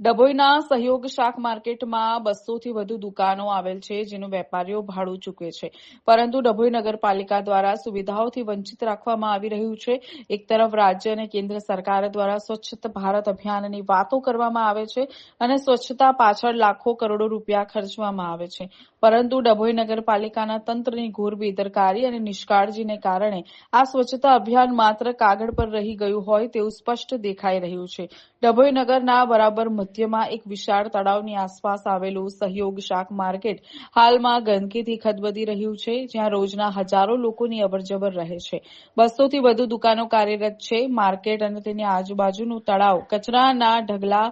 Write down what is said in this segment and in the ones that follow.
ડભોઈના સહયોગ શાક માર્કેટમાં બસોથી વધુ દુકાનો આવેલ છે, જેનું વેપારીઓ ભાડું ચૂકવે છે. પરંતુ ડભોઈ નગરપાલિકા દ્વારા સુવિધાઓથી વંચિત રાખવામાં આવી રહ્યું છે. એક તરફ રાજ્ય અને કેન્દ્ર સરકાર દ્વારા સ્વચ્છ ભારત અભિયાનની વાતો કરવામાં આવે છે અને સ્વચ્છતા પાછળ લાખો કરોડો રૂપિયા ખર્ચવામાં આવે છે. પરંતુ ડભોઈ નગરપાલિકાના તંત્રની ઘોર બેદરકારી અને નિષ્કાળજીને કારણે આ સ્વચ્છતા અભિયાન માત્ર કાગળ પર રહી ગયું હોય તેવું સ્પષ્ટ દેખાઈ રહ્યું છે. ડભોઈ નગરના બરાબર મધ્યમાં એક વિશાળ તળાવની આસપાસ આવેલું સહયોગ શાક માર્કેટ હાલમાં ગંદકીથી ખદબદી રહ્યું છે, જ્યાં રોજના હજારો લોકોની અવરજવર રહે છે. બસોથી વધુ દુકાનો કાર્યરત છે, માર્કેટ અને તેની આજુબાજુનું તળાવ કચરાના ઢગલા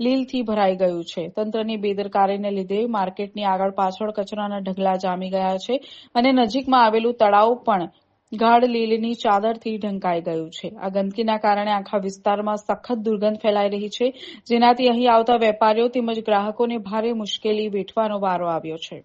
લીલથી ભરાઈ ગયું છે. તંત્રની બેદરકારીને લીધે માર્કેટની આગળ પાછળ કચરાના ઢગલા જામી ગયા છે અને નજીકમાં આવેલું તળાવ પણ ગાઢ લીલની ચાદરથી ઢંકાઈ ગયું છે. આ ગંદકીના કારણે આખા વિસ્તારમાં સખત દુર્ગંધ ફેલાઈ રહી છે. જેનાથી અહીં આવતા વેપારીઓ તેમજ ગ્રાહકોને ભારે મુશ્કેલી વેઠવાનો વારો આવ્યો છે.